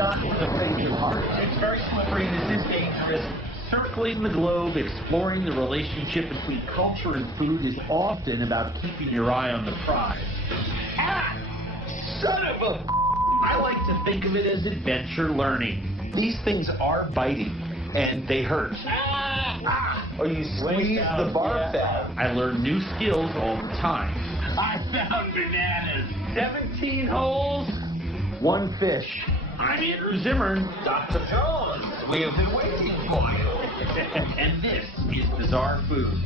not in the face of art. It's very slippery and it is dangerous. Circling the globe, exploring the relationship between culture and food is often about keeping your eye on the prize. Ah! Son of a... I like to think of it as adventure learning. These things are biting, and they hurt. Or you squeeze the barf out. I learn new skills all the time. I found bananas. 17 holes, 1 fish. I'm Andrew Zimmern. Dr. Jones, we have been waiting for you. And this is Bizarre Foods.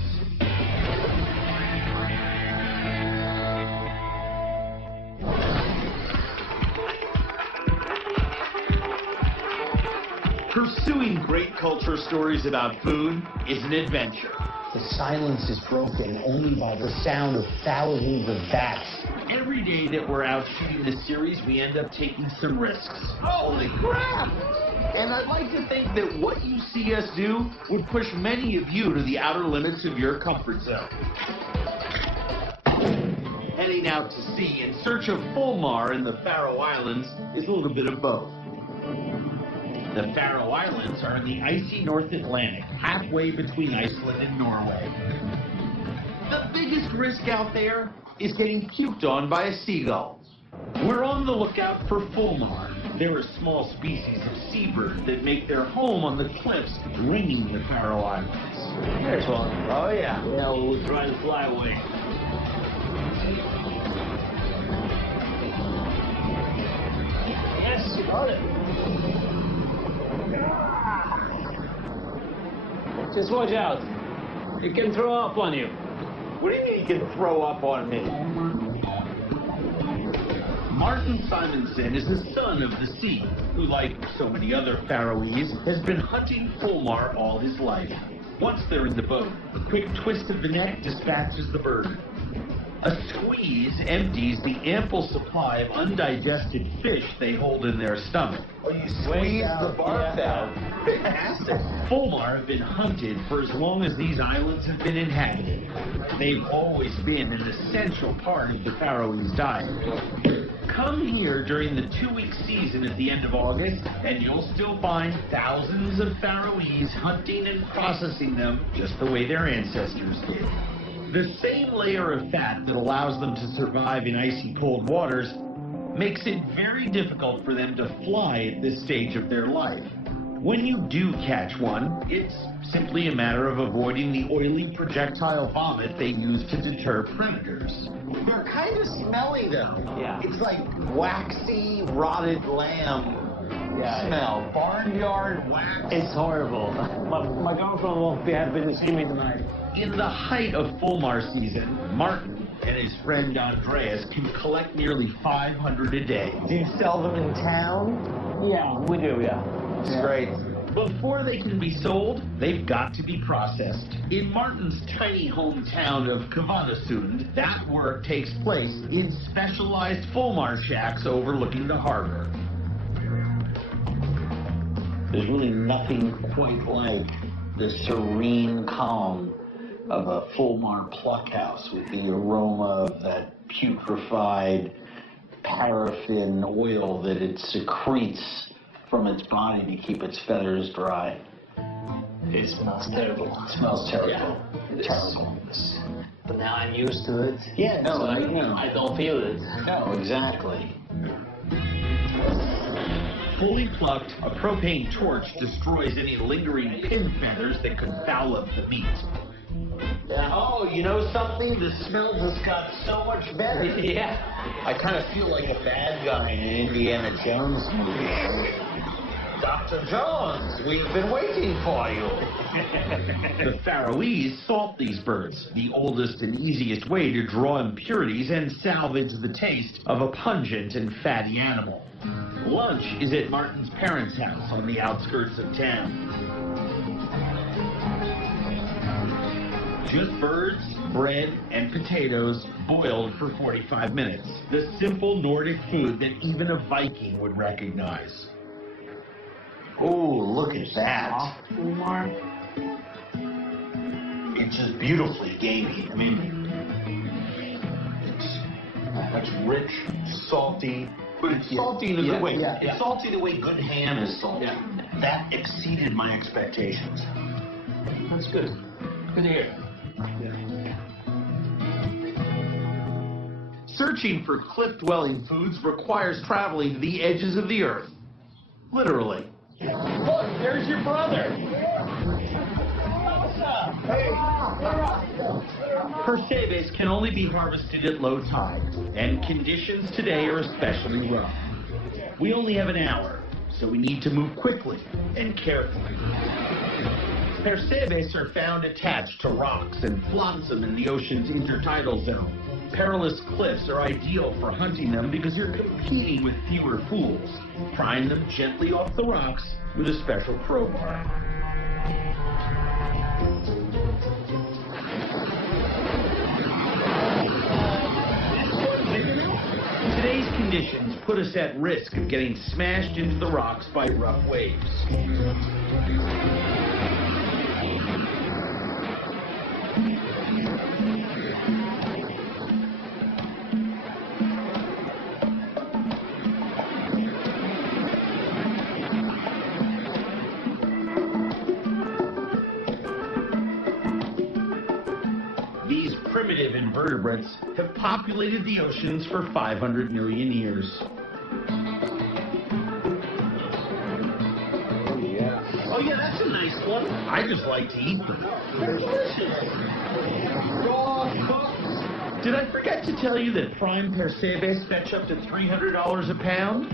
Pursuing great culture stories about food is an adventure. The silence is broken only by the sound of thousands of bats. Every day that we're out shooting this series, we end up taking some risks. Holy crap! And I'd like to think that what you see us do would push many of you to the outer limits of your comfort zone. Heading out to sea in search of fulmar in the Faroe Islands is a little bit of both. The Faroe Islands are in the icy North Atlantic, halfway between Iceland and Norway. The biggest risk out there is getting puked on by a seagull. We're on the lookout for fulmar. They're a small species of seabird that make their home on the cliffs ringing the Faroe Islands. There's one. Oh yeah. Now we'll try to fly away. Yes, you got it. Just watch out. It can throw up on you. What do you mean you can throw up on me? Martin Simonson is the son of the sea, who, like so many other Faroese, has been hunting fulmar all his life. Once they're in the boat, a quick twist of the neck dispatches the bird. A squeeze empties the ample supply of undigested fish they hold in their stomach. Or you squeeze the barf out. Fantastic. Fulmar have been hunted for as long as these islands have been inhabited. They've always been an essential part of the Faroese diet. Come here during the 2-week season at the end of August, and you'll still find thousands of Faroese hunting and processing them just the way their ancestors did. The same layer of fat that allows them to survive in icy cold waters makes it very difficult for them to fly at this stage of their life. When you do catch one, it's simply a matter of avoiding the oily projectile vomit they use to deter predators. They're kind of smelly though. Yeah. It's like waxy, rotted lamb smell. Barnyard wax. It's horrible. My girlfriend won't be happy to see me tonight. In the height of fulmar season, Martin and his friend Andreas can collect nearly 500 a day. Do you sell them in town? Yeah, we do, yeah. It's great. Before they can be sold, they've got to be processed. In Martin's tiny hometown of Kvalsund, that work takes place in specialized fulmar shacks overlooking the harbor. There's really nothing quite like the serene calm of a fulmar pluck house with the aroma of that putrefied paraffin oil that it secretes from its body to keep its feathers dry. It smells terrible. It smells terrible. Yeah, Terrible. But now I'm used to it. Yeah, no, so I know. I don't feel it. No, exactly. Fully plucked, a propane torch destroys any lingering pin feathers that could foul up the meat. Oh, you know something? The smell just got so much better. Yeah. I kind of feel like a bad guy in an Indiana Jones movie. Dr. Jones, we've been waiting for you. The Faroese salt these birds, the oldest and easiest way to draw impurities and salvage the taste of a pungent and fatty animal. Lunch is at Martin's parents' house on the outskirts of town. Just birds, bread, and potatoes boiled for 45 minutes. The simple Nordic food that even a Viking would recognize. Oh, look at that. It's just beautifully gamey. I mean, it's rich, salty, But it's salty in a good way. Yeah. It's salty the way good ham is salty. Yeah. That exceeded my expectations. That's good. Good to hear. Searching for cliff-dwelling foods requires traveling to the edges of the earth. Literally. Look, there's your brother. What's up? Hey. Percebes can only be harvested at low tide, and conditions today are especially rough. We only have an hour, so we need to move quickly and carefully. Percebes are found attached to rocks and flotsam in the ocean's intertidal zone. Perilous cliffs are ideal for hunting them because you're competing with fewer fools. Prime them gently off the rocks with a special crowbar. Today's conditions put us at risk of getting smashed into the rocks by rough waves. These primitive invertebrates have populated the oceans for 500 million years. Oh yeah, that's a nice one. I just like to eat them. They're delicious. Raw cooked. Did I forget to tell you that prime percebes fetch up to $300 a pound?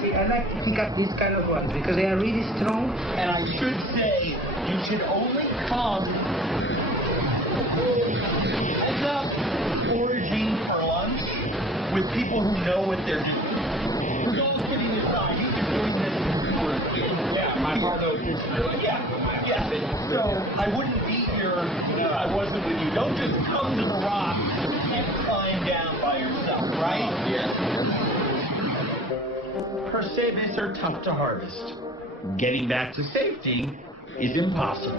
See, I like to pick up these kind of ones because they are really strong. And I should say, you should only come as a foraging for lunch with people who know what they're doing. We're all kidding aside. You've been doing this for my father was yeah. So I wouldn't be here if I wasn't with you. Don't just come to the rock and climb down by yourself, right? Yes. Percebes are tough to harvest. Getting back to safety is impossible.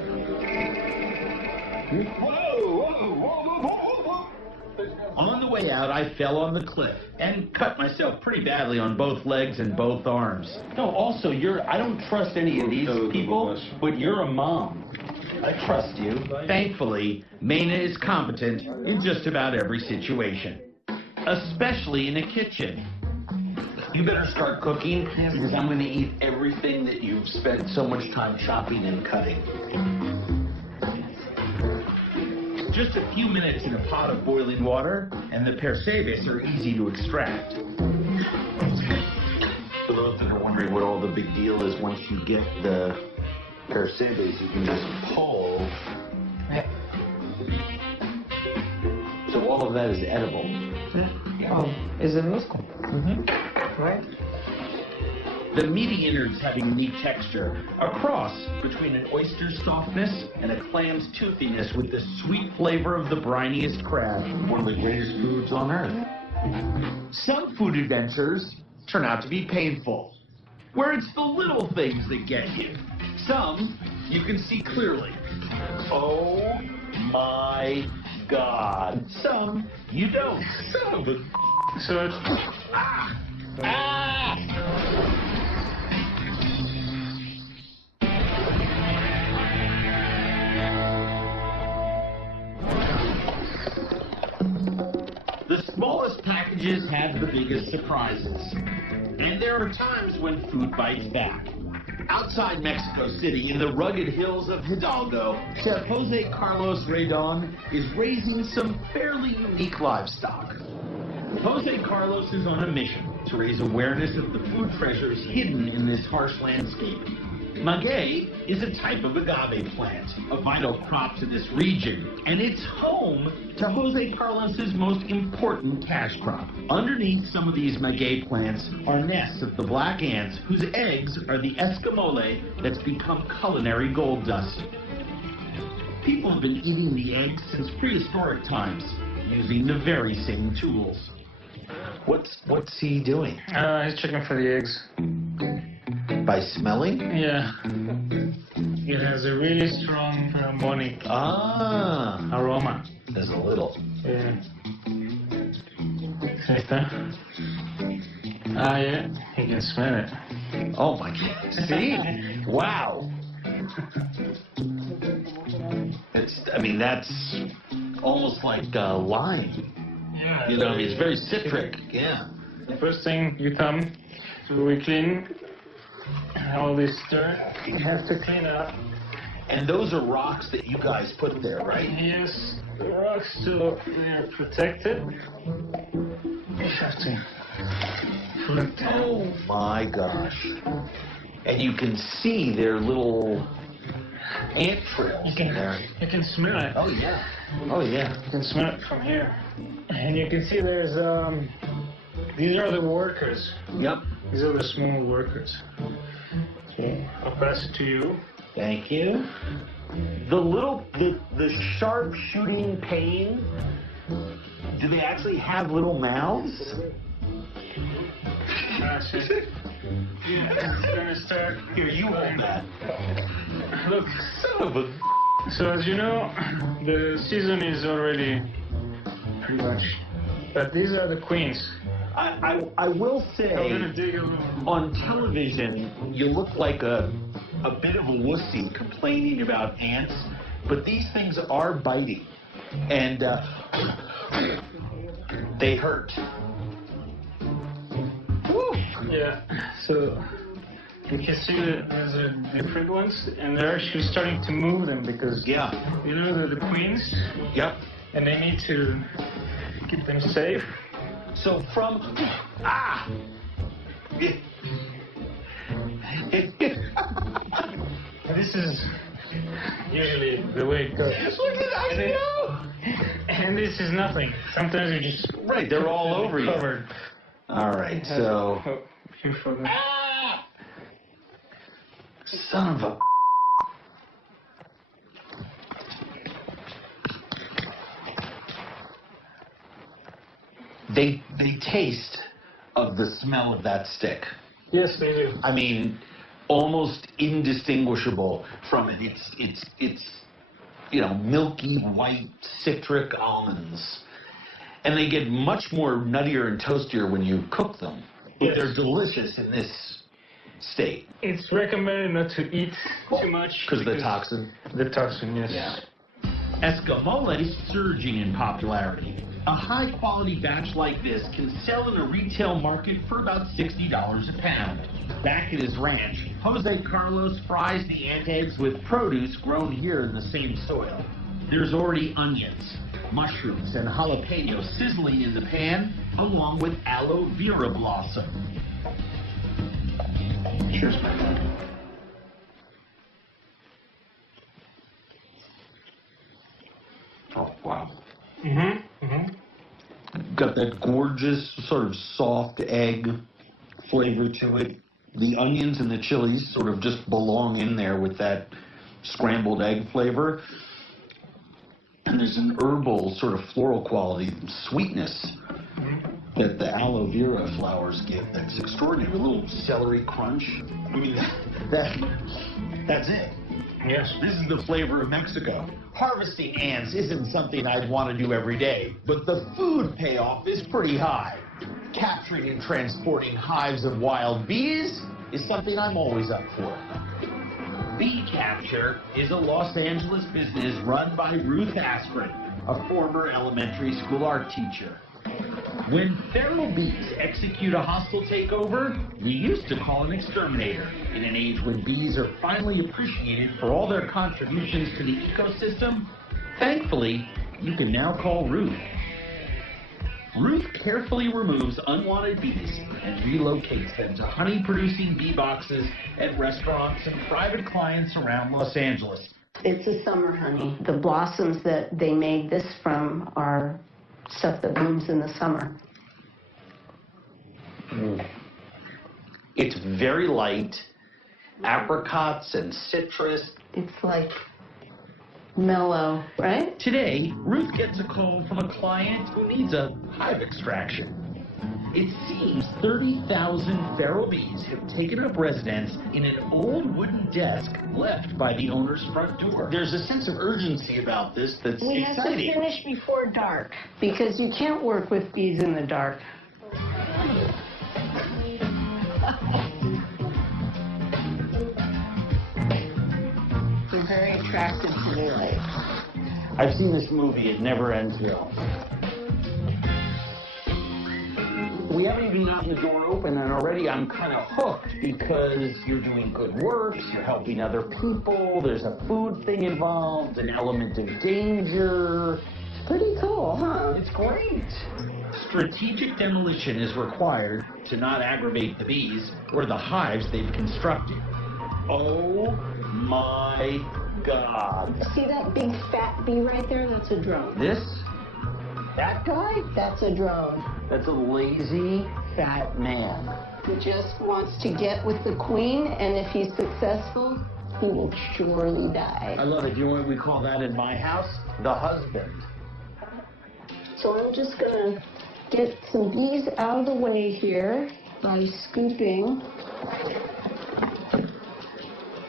On the way out, I fell on the cliff and cut myself pretty badly on both legs and both arms. No, also, I don't trust any of these people, but you're a mom. I trust you. Thankfully, Mena is competent in just about every situation, especially in a kitchen. You better start cooking because I'm going to eat everything that you've spent so much time chopping and cutting. Just a few minutes in a pot of boiling water, and the percebes are easy to extract. For those that are wondering what all the big deal is, once you get the percebes, you can just pull. So all of that is edible. Oh, is it muscle? Right? The meaty innards have a unique texture, a cross between an oyster's softness and a clam's toothiness with the sweet flavor of the briniest crab, one of the greatest foods on earth. Some food adventures turn out to be painful, where it's the little things that get you. Some you can see clearly. Oh my God. Some you don't. Son of a... So it's... Ah! Ah! The smallest packages have the biggest surprises. And there are times when food bites back. Outside Mexico City, in the rugged hills of Hidalgo, Chef Jose Carlos Redon is raising some fairly unique livestock. Jose Carlos is on a mission to raise awareness of the food treasures hidden in this harsh landscape. Maguey is a type of agave plant, a vital crop to this region, and it's home to Jose Carlos's most important cash crop. Underneath some of these maguey plants are nests of the black ants whose eggs are the escamole that's become culinary gold dust. People have been eating the eggs since prehistoric times, using the very same tools. What's he doing? He's checking for the eggs. By smelling? Yeah. It has a really strong pheromonic aroma. There's a little. Yeah. Right there. Ah, yeah, you can smell it. Oh my God. See? Wow. That's almost like lime. Yeah. You know, it's very citric. Yeah. First thing you come, so we clean all this dirt. You have to clean up. And those are rocks that you guys put there, right? Yes, the rocks so they're protected. You have to flip them. Oh my gosh. And you can see their little ant trails in there. You can smell it. Oh yeah. Oh yeah. You can smell it from here. And you can see there's these are the workers. Yep. These are the small workers. Okay, I'll pass it to you. Thank you. The sharp shooting pain, do they actually have little mouths? That's it. Yeah, it's gonna start. Here, you hold that. Look. Son of a... So as you know, the season is already pretty much. But these are the queens. I will say, I'm gonna dig a little. on television, you look like a bit of a wussy complaining about ants, but these things are biting, and they hurt. Woo. Yeah, so you can see that there's different ones, and they're actually starting to move them because, Yeah. you know, they're the queens, Yep. and they need to keep them safe. So from... Ah! This is usually the way it goes. Look at that, I know! And this is nothing. Sometimes you just... Right, they're all over you. Covered. All right, so... Oh, here for them. Ah! Son of a... They taste of the smell of that stick. Yes, they do. I mean, almost indistinguishable from it. It's you know, milky white citric almonds. And they get much more nuttier and toastier when you cook them. But Yes. they're delicious in this state. It's recommended not to eat too much. Because of the toxin. The toxin, yes. Yeah. Escamole is surging in popularity. A high-quality batch like this can sell in a retail market for about $60 a pound. Back at his ranch, Jose Carlos fries the ant eggs with produce grown here in the same soil. There's already onions, mushrooms, and jalapeno sizzling in the pan, along with aloe vera blossom. Cheers, my friend. Oh, wow. Got that gorgeous sort of soft egg flavor to it. The onions and the chilies sort of just belong in there with that scrambled egg flavor. And there's an herbal sort of floral quality, sweetness that the aloe vera flowers give. That's extraordinary. A little celery crunch. I mean, that's it. Yes. This is the flavor of Mexico. Harvesting ants isn't something I'd want to do every day, but the food payoff is pretty high. Capturing and transporting hives of wild bees is something I'm always up for. Bee capture is a Los Angeles business run by Ruth Askren, a former elementary school art teacher. When feral bees execute a hostile takeover, we used to call an exterminator. In an age when bees are finally appreciated for all their contributions to the ecosystem, thankfully, you can now call Ruth. Ruth carefully removes unwanted bees and relocates them to honey-producing bee boxes at restaurants and private clients around Los Angeles. It's a summer honey. The blossoms that they made this from are stuff that blooms in the summer. It's very light, apricots and citrus. It's like mellow, right? Today, Ruth gets a call from a client who needs a hive extraction. It seems 30,000 feral bees have taken up residence in an old wooden desk left by the owner's front door. There's a sense of urgency about this that's We have to exciting. finish before dark because you can't work with bees in the dark. I've seen this movie, It Never Ends Well. We haven't even gotten the door open, and already I'm kind of hooked because you're doing good works, you're helping other people, there's a food thing involved, an element of danger. It's pretty cool, huh? It's great. Strategic demolition is required to not aggravate the bees or the hives they've constructed. Oh my God. See that big fat bee right there? That's a drone. This? That guy? That's a drone. That's a lazy, fat man. He just wants to get with the queen, and if he's successful, he will surely die. I love it. You know what we call that in my house? The husband. So I'm just gonna get some bees out of the way here by scooping.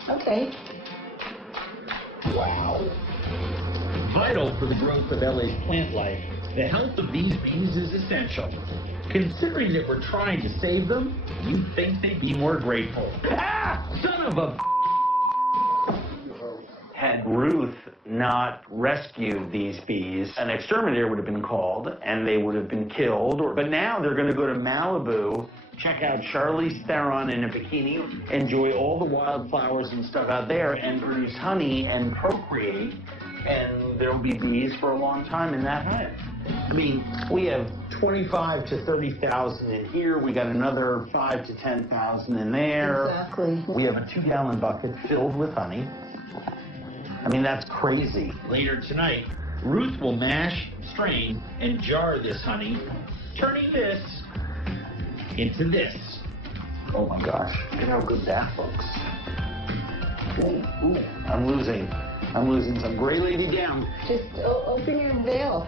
Okay. Wow. Vital for the growth of LA's plant life, the health of these bees is essential. Considering that we're trying to save them, you'd think they'd be more grateful. Ah! Son of a... Had Ruth not rescued these bees, an exterminator would have been called, and they would have been killed. But now they're going to go to Malibu, check out Charlize Theron in a bikini, enjoy all the wildflowers and stuff out there, and produce honey and procreate. And there will be bees for a long time in that hive. I mean, we have 25 to 30,000 in here. We got another 5 to 10,000 in there. Exactly. We have a 2-gallon bucket filled with honey. I mean, that's crazy. Later tonight, Ruth will mash, strain, and jar this honey, turning this into this. Oh my gosh. Look how good that looks. Ooh, I'm losing some gray lady down. Just open your veil.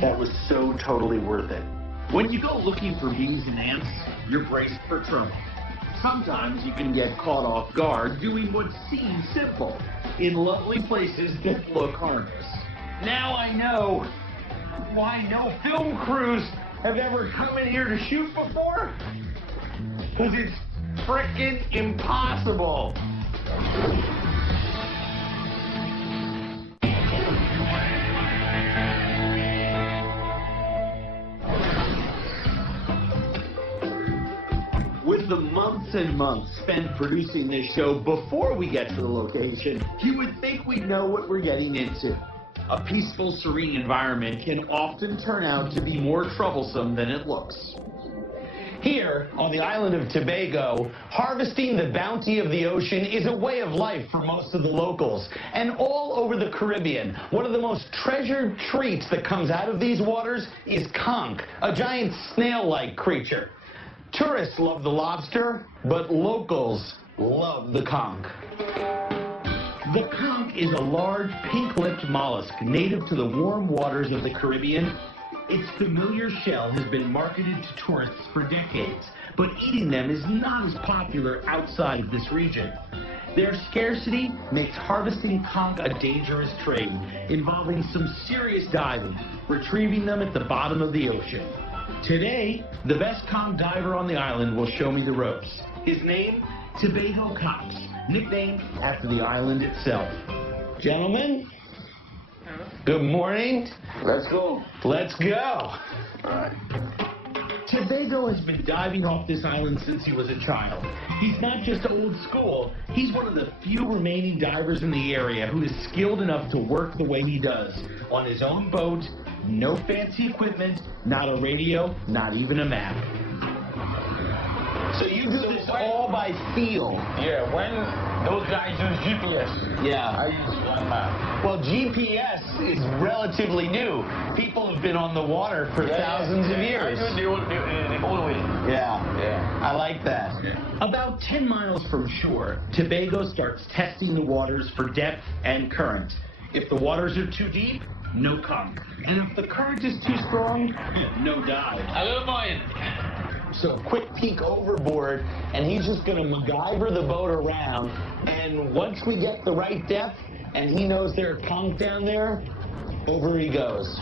That was so totally worth it. When you go looking for bees and ants, you're braced for trouble. Sometimes you can get caught off guard doing what seems simple in lovely places that look harmless. Now I know why no film crews have ever come in here to shoot before. Because it's frickin' impossible. With the months and months spent producing this show before we get to the location, you would think we'd know what we're getting into. A peaceful, serene environment can often turn out to be more troublesome than it looks. Here, on the island of Tobago, harvesting the bounty of the ocean is a way of life for most of the locals. And all over the Caribbean, one of the most treasured treats that comes out of these waters is conch, a giant snail-like creature. Tourists love the lobster, but locals love the conch. The conch is a large, pink-lipped mollusk native to the warm waters of the Caribbean. Its familiar shell has been marketed to tourists for decades, but eating them is not as popular outside of this region. Their scarcity makes harvesting conch a dangerous trade, involving some serious diving, retrieving them at the bottom of the ocean. Today, the best conch diver on the island will show me the ropes. His name, Tobago Cox, nicknamed after the island itself. Gentlemen, good morning. Let's go. Let's go. Tobago has been diving off this island since he was a child. He's not just old school, he's one of the few remaining divers in the area who is skilled enough to work the way he does, on his own boat, no fancy equipment, not a radio, not even a map. So you do this all by feel? Yeah, when those guys use GPS. Yeah. I use one map. Well, GPS is relatively new. People have been on the water for thousands of years. I do the old way. Yeah. I like that. Yeah. About 10 miles from shore, Tobago starts testing the waters for depth and current. If the waters are too deep, no conch. And if the current is too strong, no dive. I don't mind. So a quick peek overboard, and he's just going to MacGyver the boat around. And once we get the right depth, and he knows there are conch down there, over he goes.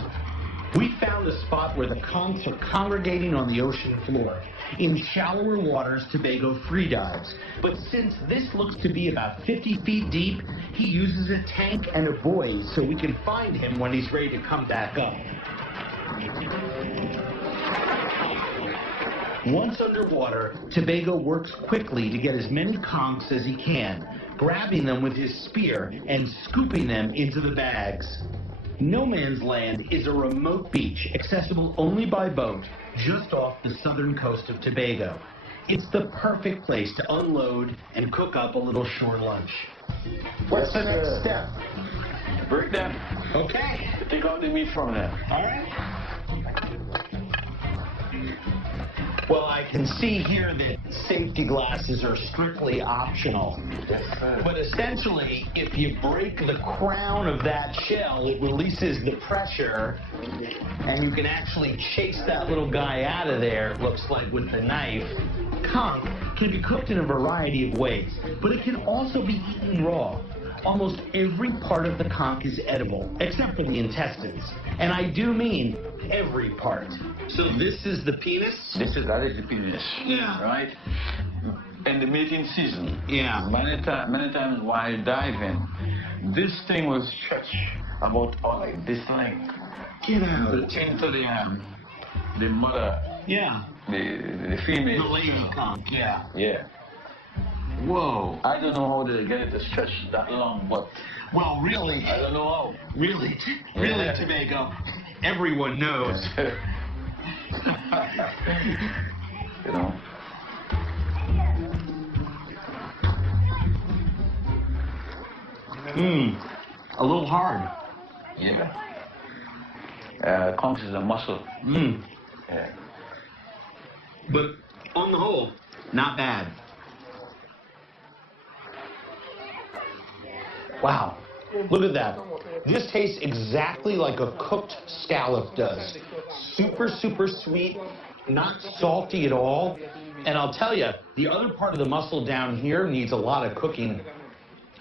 We found a spot where the conchs are congregating on the ocean floor. In shallower waters, Tobago free dives. But since this looks to be about 50 feet deep, he uses a tank and a buoy so we can find him when he's ready to come back up. Once underwater, Tobago works quickly to get as many conchs as he can, grabbing them with his spear and scooping them into the bags. No Man's Land is a remote beach accessible only by boat just off the southern coast of Tobago. It's the perfect place to unload and cook up a little shore lunch. What's the next step? Break them. Okay. Take all the meat from them. All right. Well, I can see here that safety glasses are strictly optional. Yes, sir. But essentially, if you break the crown of that shell, it releases the pressure, and you can actually chase that little guy out of there, it looks like with the knife. Conch can be cooked in a variety of ways, but it can also be eaten raw. Almost every part of the conch is edible, except for the intestines. And I do mean every part. So this is the penis? That is the penis. Yeah. Right? And the mating season. Yeah. Many times while diving, this thing was stretched about like this length. Get out. Into the mother, Yeah. the female. The lady conch, yeah. Yeah. Whoa. I don't know how they get it to stretch that long, but Well, really, I don't know how. really, Yeah. Tobago, everyone knows. You know. A little hard. Yeah. Conch is a muscle. Yeah. But on the whole, not bad. Wow, look at that. This tastes exactly like a cooked scallop does. Super, super sweet, not salty at all. And I'll tell you, the other part of the mussel down here needs a lot of cooking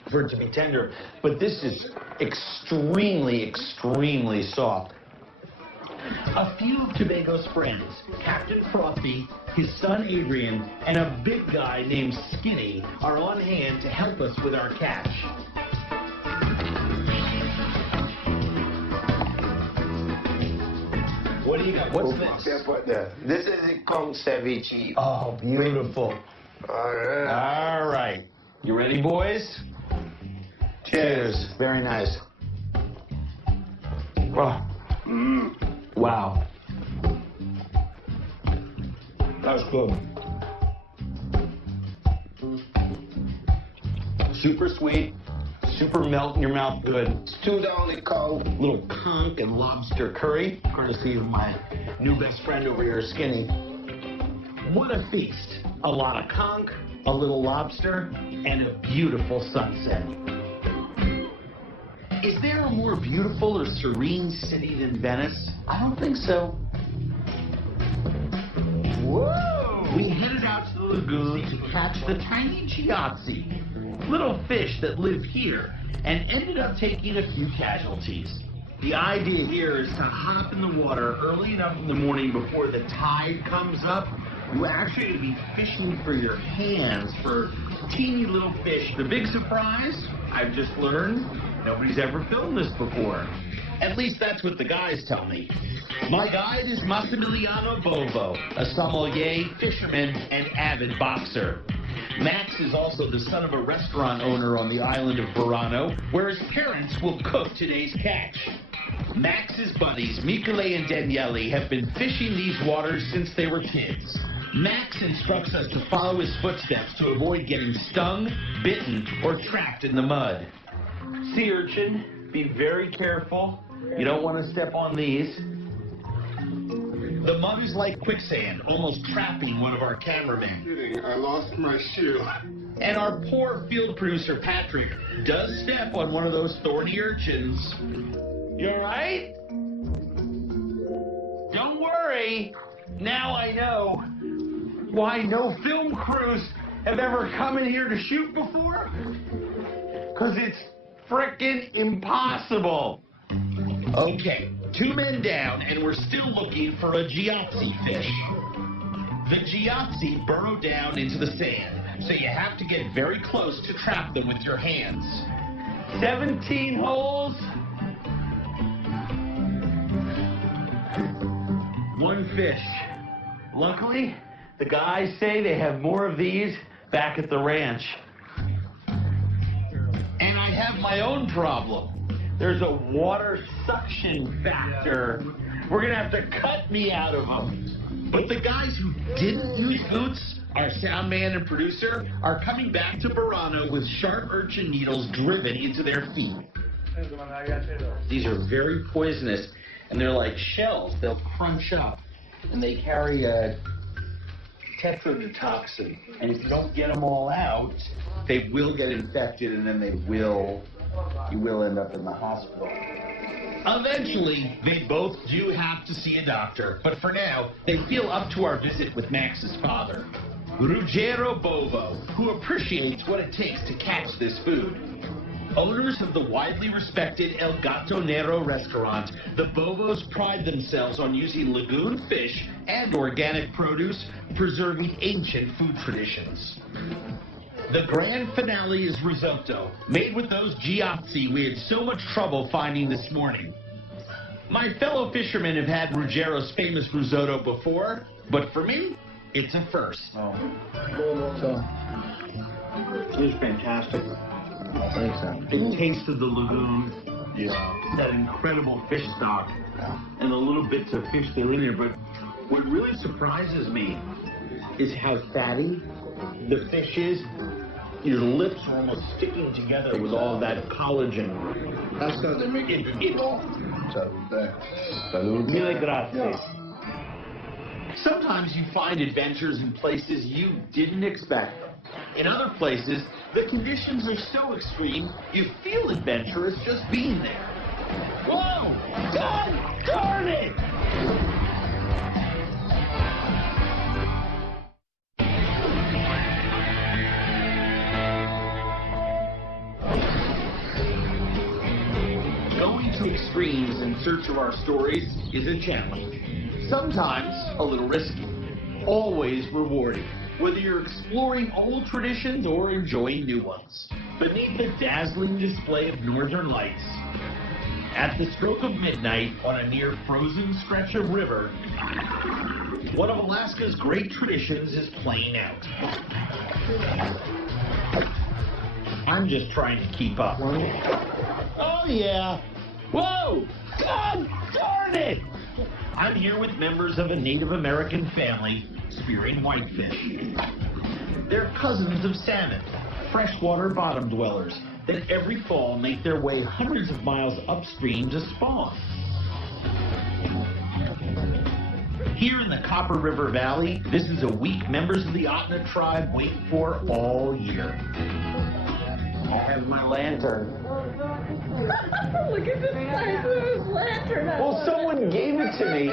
for it to be tender. But this is extremely, extremely soft. A few of Tobago's friends, Captain Frothy, his son Adrian, and a big guy named Skinny are on hand to help us with our catch. What do you got? What's this? This is the conch ceviche. Oh, beautiful. All right. All right. You ready, boys? Cheers. Very nice. Oh. Wow. That's good. Super sweet, super melt in your mouth good. Stewed on the cold. Little conch and lobster curry, courtesy of my new best friend over here, Skinny. What a feast. A lot of conch, a little lobster, and a beautiful sunset. Is there a more beautiful or serene city than Venice? I don't think so. Whoa! We headed out to the lagoon to catch the tiny chiazzi, little fish that live here, and ended up taking a few casualties. The idea here is to hop in the water early enough in the morning before the tide comes up. You actually going to be fishing for your hands for teeny little fish. The big surprise, I've just learned, nobody's ever filmed this before. At least that's what the guys tell me. My guide is Massimiliano Bovo, a sommelier, fisherman, and avid boxer. Max is also the son of a restaurant owner on the island of Burano, where his parents will cook today's catch. Max's buddies, Michele and Daniele, have been fishing these waters since they were kids. Max instructs us to follow his footsteps to avoid getting stung, bitten, or trapped in the mud. Sea urchin, be very careful. You don't want to step on these. The mud is like quicksand, almost trapping one of our cameramen. I lost my shoe. And our poor field producer, Patrick, does step on one of those thorny urchins. You all right? Don't worry. Now I know why no film crews have ever come in here to shoot before. Because it's frickin' impossible. Okay, 2 men down, and we're still looking for a Giazzi fish. The Giazzi burrow down into the sand, so you have to get very close to trap them with your hands. 17 holes. 1 fish. Luckily, the guys say they have more of these back at the ranch. And I have my own problem. There's a water suction factor. We're gonna have to cut me out of them. But the guys who didn't use boots, our sound man and producer, are coming back to Burano with sharp urchin needles driven into their feet. These are very poisonous, and they're like shells. They'll crunch up, and they carry a tetrodotoxin. And if you don't get them all out, they will get infected, and then you will end up in the hospital. Eventually, they both do have to see a doctor, but for now, they feel up to our visit with Max's father, Ruggero Bovo, who appreciates what it takes to catch this food. Owners of the widely respected El Gato Nero restaurant, the Bovos pride themselves on using lagoon fish and organic produce, preserving ancient food traditions. The grand finale is risotto, made with those Giazzi we had so much trouble finding this morning. My fellow fishermen have had Ruggero's famous risotto before, but for me, it's a first. It's fantastic. The taste of the lagoon, that incredible fish stock, and the little bits of fish they leave there. But what really surprises me is how fatty the fish is. Your lips are almost sticking together with all of that collagen. Mille grazie. Sometimes you find adventures in places you didn't expect. In other places, the conditions are so extreme, you feel adventurous just being there. Whoa! God darn it! Going to extremes in search of our stories is a challenge. Sometimes a little risky, always rewarding, whether you're exploring old traditions or enjoying new ones. Beneath the dazzling display of northern lights, at the stroke of midnight on a near frozen stretch of river, one of Alaska's great traditions is playing out. I'm just trying to keep up. Oh yeah! Whoa! God darn it! I'm here with members of a Native American family spearing whitefish. They're cousins of salmon, freshwater bottom dwellers that every fall make their way hundreds of miles upstream to spawn. Here in the Copper River Valley, this is a week members of the Otna tribe wait for all year. I have my lantern. Look at this size of his lantern. Well, someone gave it to me.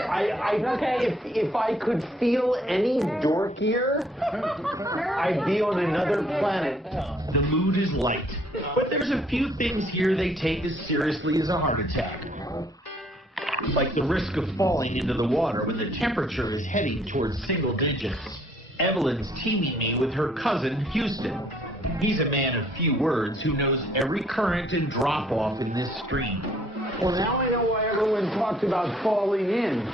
If I could feel any dorkier, I'd be on another planet. The mood is light, but there's a few things here they take as seriously as a heart attack. Like the risk of falling into the water when the temperature is heading towards single digits. Evelyn's teaming me with her cousin, Houston. He's a man of few words who knows every current and drop-off in this stream. Well, now I know why everyone talked about falling in.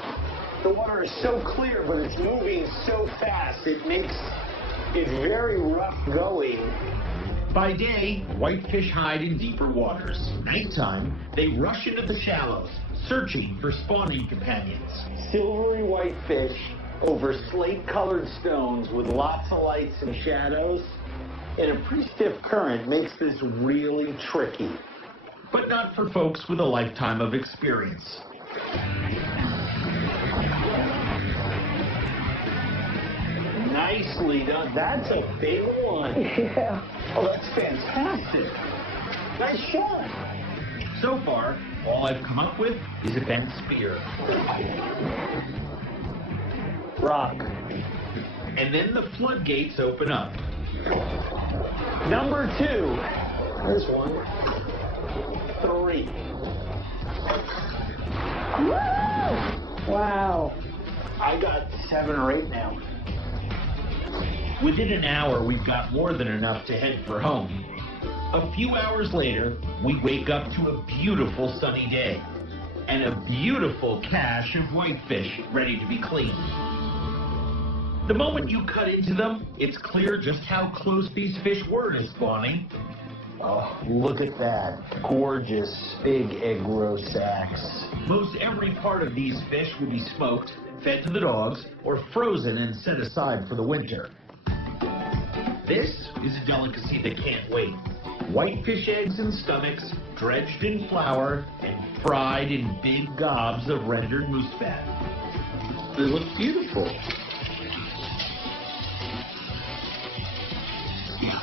The water is so clear, but it's moving so fast. It makes it very rough going. By day, whitefish hide in deeper waters. Nighttime, they rush into the shallows, searching for spawning companions. Silvery whitefish over slate-colored stones with lots of lights and shadows in a pretty stiff current makes this really tricky. But not for folks with a lifetime of experience. Nicely done. That's a big one. Yeah. Oh, that's fantastic. Nice shot. So far, all I've come up with is a bent spear. Rock. And then the floodgates open up. Number 2. There's one. 3. Wow. I got 7 or 8 now. Within an hour, we've got more than enough to head for home. A few hours later, we wake up to a beautiful sunny day and a beautiful cache of whitefish ready to be cleaned. The moment you cut into them, it's clear just how close these fish were to spawning. Oh, look at that. Gorgeous big egg row sacks. Most every part of these fish will be smoked, fed to the dogs, or frozen and set aside for the winter. This is a delicacy that can't wait. Whitefish eggs and stomachs, dredged in flour and fried in big gobs of rendered moose fat. They look beautiful. Yeah.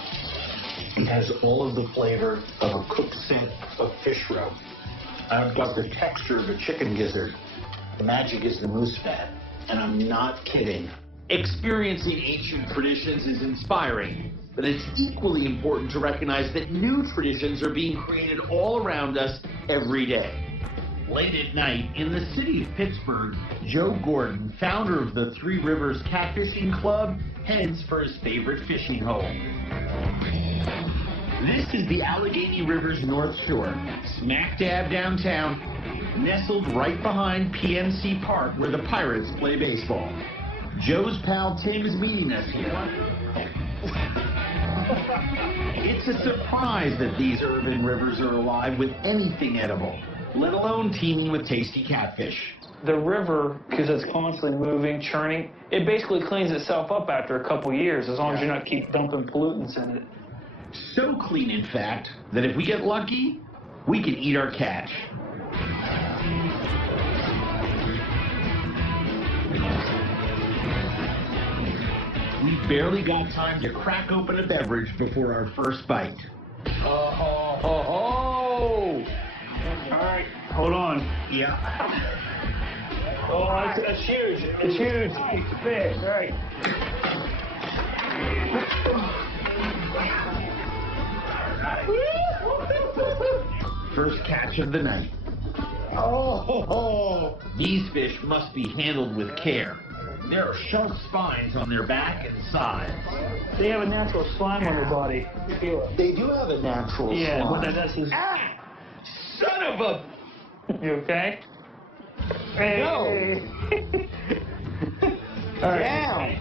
It has all of the flavor of a cooked set of fish roe. I've got the texture of a chicken gizzard. The magic is the moose fat, and I'm not kidding. Experiencing ancient traditions is inspiring, but it's equally important to recognize that new traditions are being created all around us every day. Late at night, in the city of Pittsburgh, Joe Gordon, founder of the Three Rivers Catfishing Club, heads for his favorite fishing hole. This is the Allegheny River's North Shore, smack dab downtown, nestled right behind PNC Park where the Pirates play baseball. Joe's pal Tim is meeting us here. It's a surprise that these urban rivers are alive with anything edible, let alone teeming with tasty catfish. The river, because it's constantly moving, churning, it basically cleans itself up after a couple years as long as you're not keep dumping pollutants in it. So clean, in fact, that if we get lucky, we can eat our catch. We've barely got time to crack open a beverage before our first bite. Oh! All right, hold on. Yeah. Oh, that's huge. It's huge. It's big, right. First catch of the night. Oh! These fish must be handled with care. There are sharp spines on their back and sides. They have a natural slime on their body. Feel it. They do have a natural Yeah, slime. what that's is. Ah! Son of a... You okay? No. All right. Down.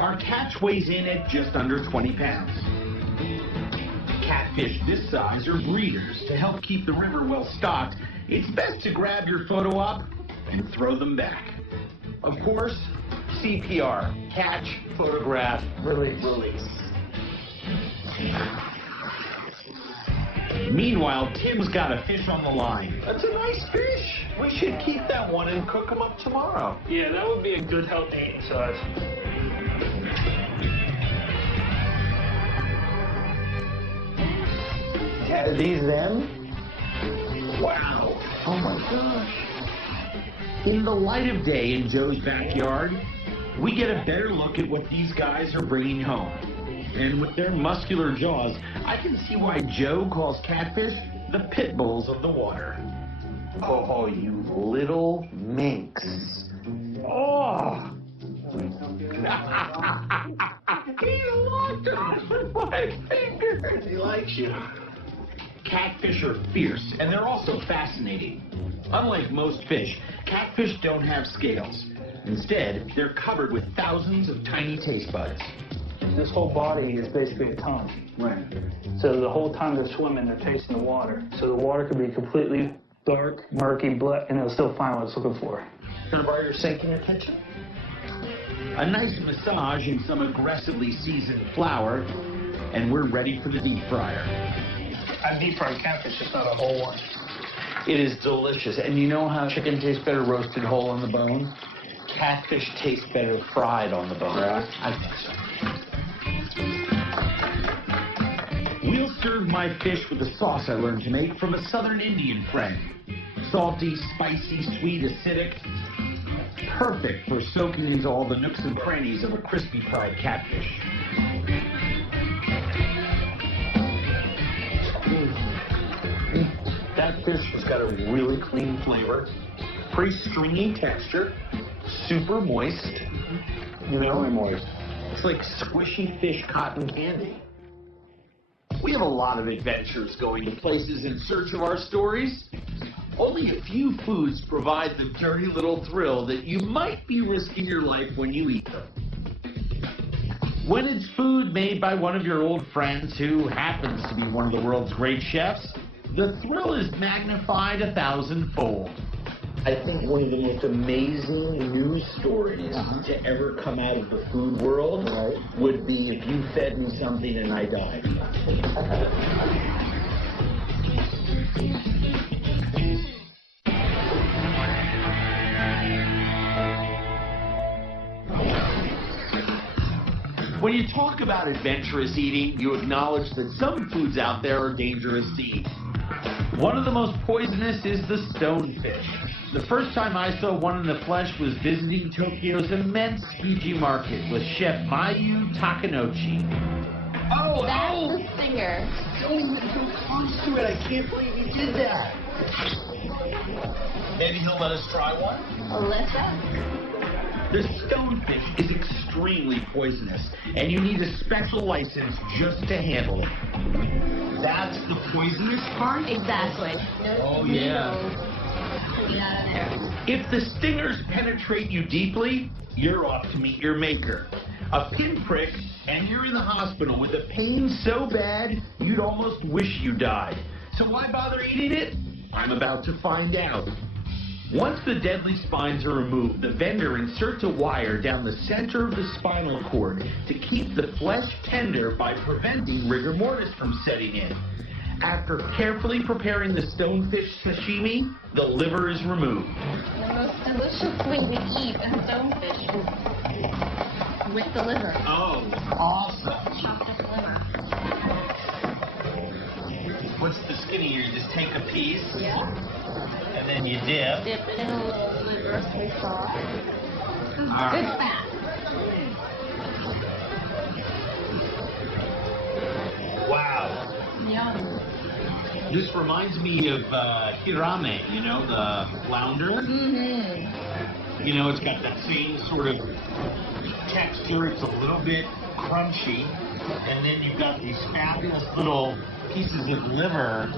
Our catch weighs in at just under 20 pounds. Catfish this size are breeders. To help keep the river well stocked, it's best to grab your photo op and throw them back. Of course, CPR. Catch, photograph, Release. release. Meanwhile, Tim's got a fish on the line. That's a nice fish. We should keep that one and cook him up tomorrow. Yeah, that would be a good healthy eating size. Are these them? Wow. Oh my gosh. In the light of day in Joe's backyard, we get a better look at what these guys are bringing home. And with their muscular jaws, I can see why Joe calls catfish the pit bulls of the water. Oh, you little minx. Oh! He locked on my finger. He likes you. Catfish are fierce, and they're also fascinating. Unlike most fish, catfish don't have scales. Instead, they're covered with thousands of tiny taste buds. This whole body is basically a tongue. Right. So the whole time they're swimming, they're tasting the water. So the water could be completely dark, murky, black, and it'll still find what it's looking for. Can I borrow your sink in your kitchen? A nice massage and some aggressively seasoned flour, and we're ready for the deep fryer. I've deep fried catfish, just not a whole one. It is delicious. And you know how chicken tastes better roasted whole on the bone? Catfish tastes better fried on the bone. Right. I think so. We'll serve my fish with a sauce I learned to make from a southern Indian friend. Salty, spicy, sweet, acidic. Perfect for soaking into all the nooks and crannies of a crispy fried catfish. That fish has got a really clean flavor, pretty stringy texture, super moist. You know, moist. It's like squishy fish cotton candy. We have a lot of adventures going to places in search of our stories. Only a few foods provide the dirty little thrill that you might be risking your life when you eat them. When it's food made by one of your old friends who happens to be one of the world's great chefs, the thrill is magnified 1,000-fold. I think one of the most amazing news stories to ever come out of the food world would be if you fed me something and I died. When you talk about adventurous eating, you acknowledge that some foods out there are dangerous to eat. One of the most poisonous is the stonefish. The first time I saw one in the flesh was visiting Tokyo's immense Tsukiji market with Chef Mayu Takanouchi. That's the stinger. Don't even come close to it. I can't believe he did that. Maybe he'll let us try one? The stonefish is extremely poisonous, and you need a special license just to handle it. That's the poisonous part? Exactly. Oh, yeah. Get out of there. If the stingers penetrate you deeply, you're off to meet your maker. A pinprick, and you're in the hospital with a pain so bad, you'd almost wish you died. So why bother eating it? I'm about to find out. Once the deadly spines are removed, the vendor inserts a wire down the center of the spinal cord to keep the flesh tender by preventing rigor mortis from setting in. After carefully preparing the stonefish sashimi, the liver is removed. The most delicious way to eat a stonefish is with the liver. Oh, awesome. Chopped up liver. What's the skinny here? You just take a piece, Yeah. and then you dip. Dip it in a little liver sauce. This is All good right. fat. Wow. Yum. This reminds me of hirame, you know, the flounder. Mm-hmm. You know, it's got that same sort of texture. It's a little bit crunchy. And then you've got these fabulous little pieces of liver.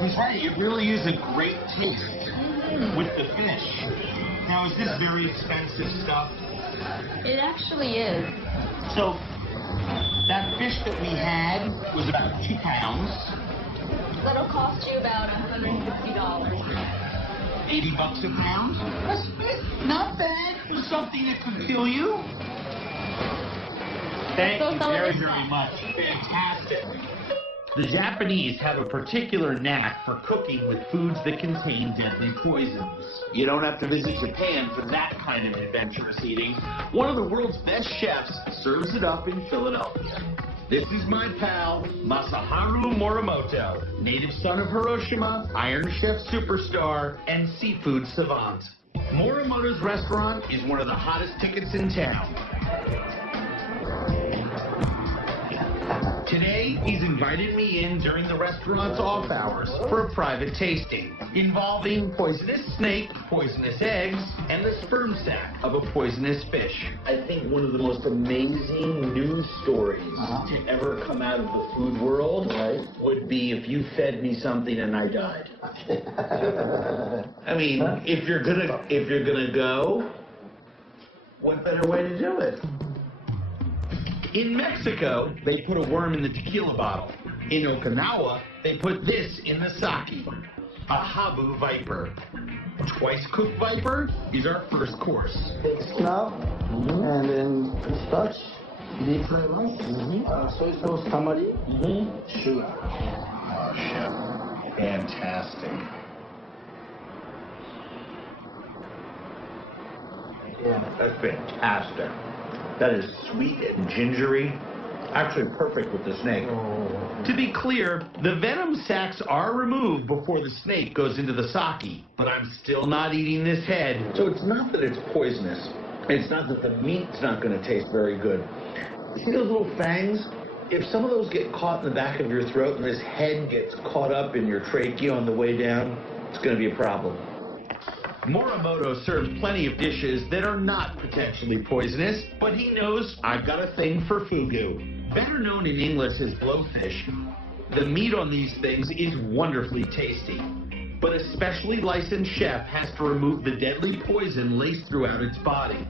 He's right, it really is a great taste with the fish. Now, is this very expensive stuff? It actually is. So, that fish that we had was about 2 pounds. That'll cost you about $150. $80 a pound? That's not bad for something that could kill you. Thank you very, very much. Fantastic. The Japanese have a particular knack for cooking with foods that contain deadly poisons. You don't have to visit Japan for that kind of adventurous eating. One of the world's best chefs serves it up in Philadelphia. This is my pal, Masaharu Morimoto, native son of Hiroshima, Iron Chef superstar, and seafood savant. Morimoto's restaurant is one of the hottest tickets in town. Today, he's invited me in during the restaurant's off hours for a private tasting involving poisonous snake, poisonous eggs, and the sperm sac of a poisonous fish. I think one of the most amazing news stories to ever come out of the food world would be if you fed me something and I died. I mean, if you're gonna go, what better way to do it? In Mexico, they put a worm in the tequila bottle. In Okinawa, they put this in the sake, a habu viper. Twice cooked viper is our first course. Snap, and then pistache, deep fried rice, soy sauce tamari, sugar. Oh, chef. Fantastic. Yeah. That's fantastic. That is sweet and gingery. Actually perfect with the snake. To be clear, the venom sacs are removed before the snake goes into the sake, but I'm still not eating this head. So it's not that it's poisonous. It's not that the meat's not going to taste very good. See those little fangs? if some of those get caught in the back of your throat and this head gets caught up in your trachea on the way down, it's going to be a problem. Morimoto serves plenty of dishes that are not potentially poisonous, but he knows I've got a thing for fugu. Better known in English as blowfish, the meat on these things is wonderfully tasty. But a specially licensed chef has to remove the deadly poison laced throughout its body.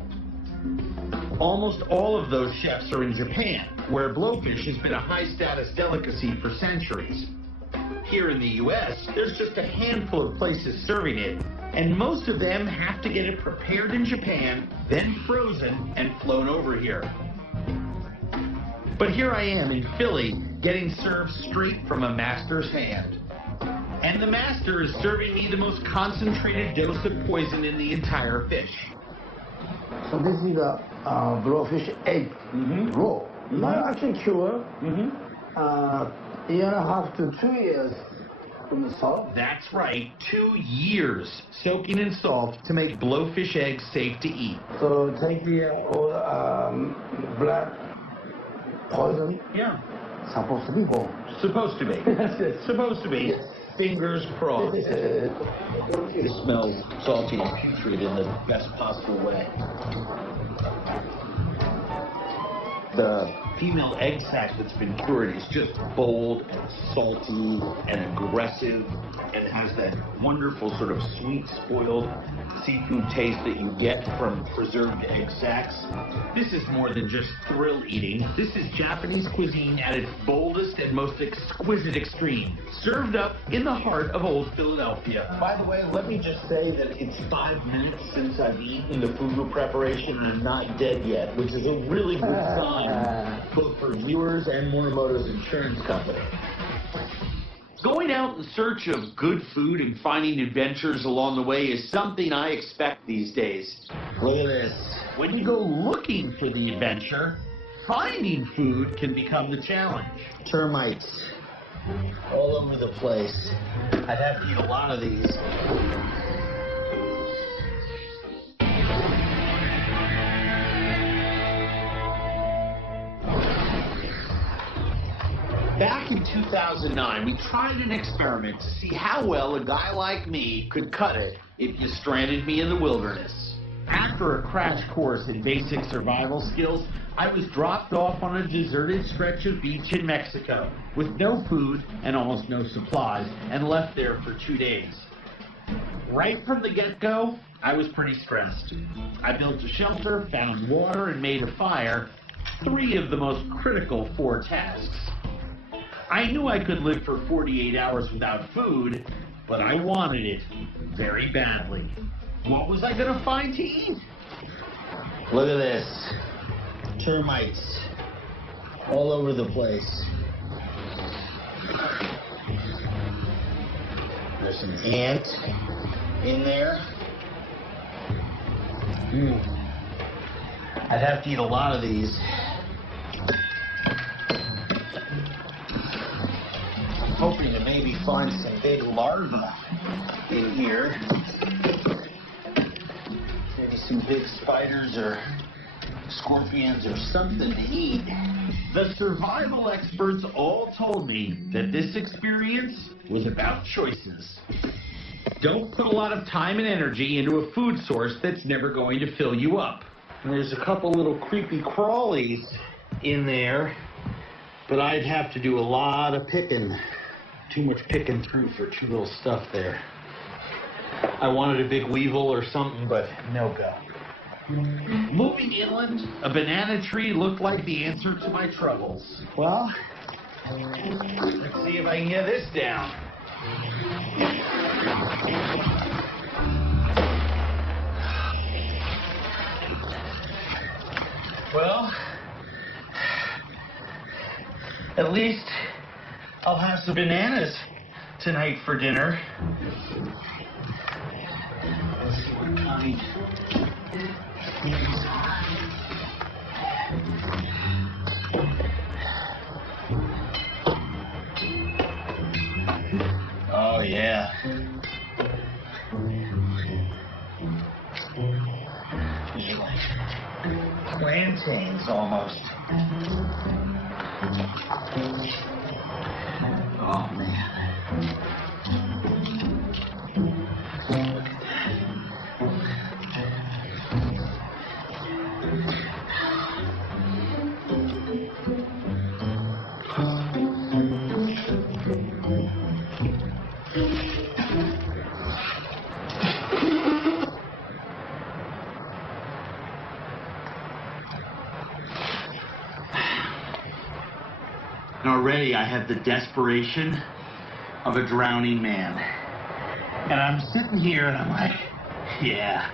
Almost all of those chefs are in Japan, where blowfish has been a high-status delicacy for centuries. Here in the U.S., there's just a handful of places serving it, and most of them have to get it prepared in Japan, then frozen and flown over here. But here I am in Philly, getting served straight from a master's hand. And the master is serving me the most concentrated dose of poison in the entire fish. So this is the blowfish egg, raw, not actually cured. Year and a half to 2 years in salt. That's right, 2 years soaking in salt to make blowfish eggs safe to eat. So take the black poison. Yeah. Supposed to be raw. Supposed to be. Supposed to be. Yes. Fingers crossed. It smells salty and putrid in the best possible way. The female egg sac that's been cured is just bold and salty and aggressive and has that wonderful sort of sweet, spoiled seafood taste that you get from preserved egg sacs. This is more than just thrill eating. This is Japanese cuisine at its boldest and most exquisite extreme, served up in the heart of old Philadelphia. By the way, let me just say that it's 5 minutes since I've eaten the fugu preparation and I'm not dead yet, which is a really good sign, both for viewers and Morimoto's insurance company. Going out in search of good food and finding adventures along the way is something I expect these days. Look at this. When you go looking for the adventure, finding food can become the challenge. Termites all over the place. I'd have to eat a lot of these. Back in 2009, we tried an experiment to see how well a guy like me could cut it if you stranded me in the wilderness. After a crash course in basic survival skills, I was dropped off on a deserted stretch of beach in Mexico with no food and almost no supplies and left there for 2 days. Right from the get-go, I was pretty stressed. I built a shelter, found water, and made a fire, 3 of the most critical 4 tasks. I knew I could live for 48 hours without food, but I wanted it very badly. What was I going to find to eat? Look at this. Termites all over the place. There's some ant in there. I'd have to eat a lot of these. Hoping to maybe find some big larvae in here. Maybe some big spiders or scorpions or something to eat. The survival experts all told me that this experience was about choices. Don't put a lot of time and energy into a food source that's never going to fill you up. And there's a couple little creepy crawlies in there, but I'd have to do a lot of picking. Too much picking through for too little stuff there. I wanted a big weevil or something, but no go. Moving inland, a banana tree looked like the answer to my troubles. Well, let's see if I can get this down. Well, at least I'll have some bananas tonight for dinner. Let's see what kind. Oh, yeah. These are like plantains almost. Oh, man. Already I have the desperation of a drowning man. And I'm sitting here and I'm like, yeah,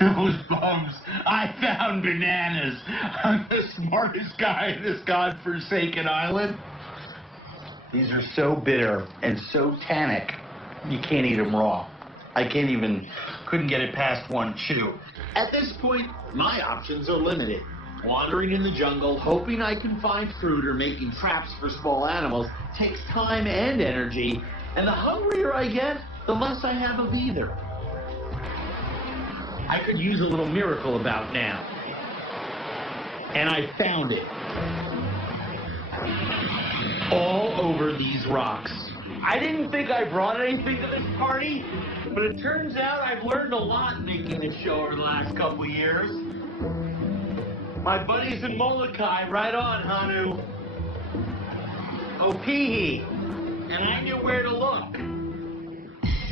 those bums, I found bananas. I'm the smartest guy in this godforsaken island. These are so bitter and so tannic, you can't eat them raw. I couldn't get it past one chew. At this point, my options are limited. Wandering in the jungle, hoping I can find fruit or making traps for small animals takes time and energy, and the hungrier I get, the less I have of either. I could use a little miracle about now. And I found it. All over these rocks. I didn't think I brought anything to this party, but it turns out I've learned a lot making this show over the last couple of years. My buddies in Molokai, right on, Hanu. Opihi. And I knew where to look.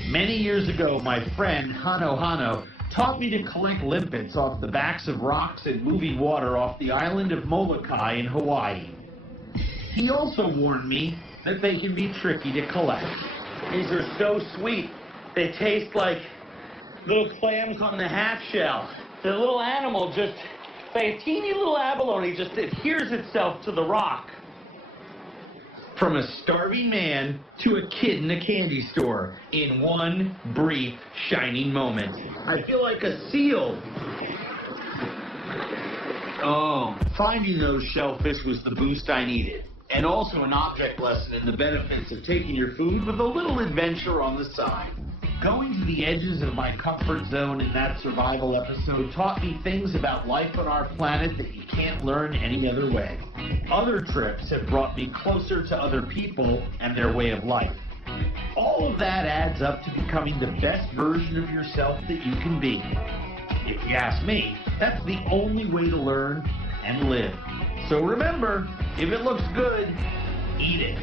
Many years ago, my friend Hano taught me to collect limpets off the backs of rocks and moving water off the island of Molokai in Hawaii. He also warned me that they can be tricky to collect. These are so sweet. They taste like little clams on the half shell. The little animal just, a teeny little abalone, just adheres itself to the rock. From a starving man to a kid in a candy store in one brief, shining moment. I feel like a seal. Oh, finding those shellfish was the boost I needed. And also an object lesson in the benefits of taking your food with a little adventure on the side. Going to the edges of my comfort zone in that survival episode taught me things about life on our planet that you can't learn any other way. Other trips have brought me closer to other people and their way of life. All of that adds up to becoming the best version of yourself that you can be. If you ask me, that's the only way to learn and live. So remember, if it looks good, eat it.